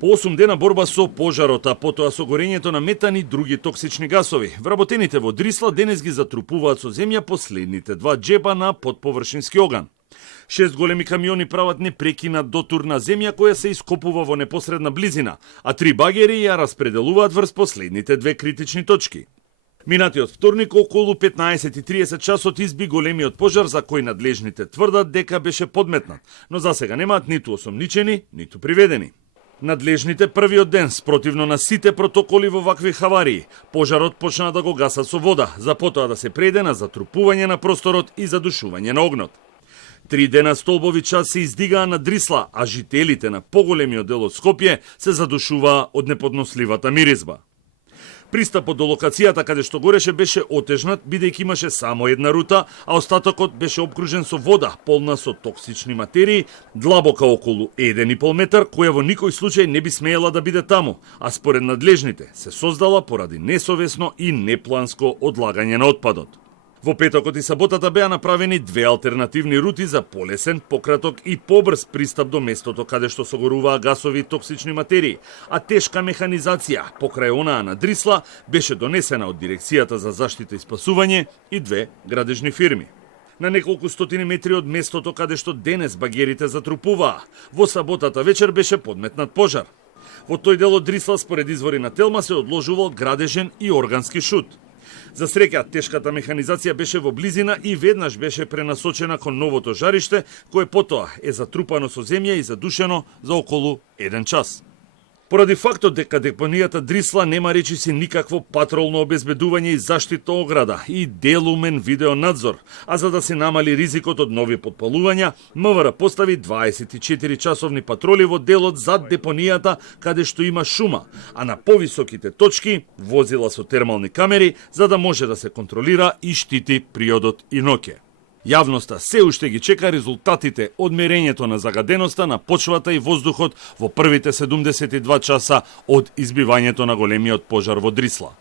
По 8 дена борба со пожарот, а потоа со горењето на метан и други токсични гасови, вработените во Дрисла денес ги затрупуваат со земја последните 2 џеба на подповршински оган. 6 големи камиони прават непрекинат дотур на земја која се ископува во непосредна близина, а 3 багери ја распределуваат врз последните 2 критични точки. Минатиот вторник околу 15:30 часот изби големиот пожар за кој надлежните тврдат дека беше подметнат, но засега немаат ниту осомничени, ниту приведени. Надлежните првиот ден, спротивно на сите протоколи во вакви хаварии, пожарот почна да го гасат со вода, за потоа да се преде на затрупување на просторот и задушување на огнот. 3 дена столбови час се издигаа на Дрисла, а жителите на поголемиот дел од Скопје се задушуваа од неподносливата миризба. Пристапот до локацијата каде што гореше беше отежнат, бидејќи имаше само една рута, а остатокот беше обкружен со вода, полна со токсични материи, длабока околу 1,5 метар, која во никој случај не би смеела да биде таму, а според надлежните се создала поради несовесно и непланско одлагање на отпадот. Во петокот и саботата беа направени 2 алтернативни рути за полесен, пократок и побрз пристап до местото каде што согоруваа гасови и токсични материи, а тешка механизација покрај онаа на Дрисла беше донесена од Дирекцијата за заштита и спасување и 2 градежни фирми. На неколку стотини метри од местото каде што денес багерите затрупуваа, во саботата вечер беше подметнат пожар. Во тој дел од Дрисла според извори на Телма се одложувал градежен и органски шут. За среќа, тешката механизација беше во близина и веднаш беше пренасочена кон новото жариште, кое потоа е затрупано со земја и задушено за околу 1 час. Поради фактот дека депонијата Дрисла нема речиси никакво патролно обезбедување и заштитна ограда и делумен видеонадзор, а за да се намали ризикот од нови подпалувања, МВР постави 24 часовни патроли во делот зад депонијата каде што има шума, а на повисоките точки возила со термални камери за да може да се контролира и штити приодот и ноќе. Јавноста се уште ги чека резултатите од мерењето на загаденоста на почвата и воздухот во првите 72 часа од избивањето на големиот пожар во Дрисла.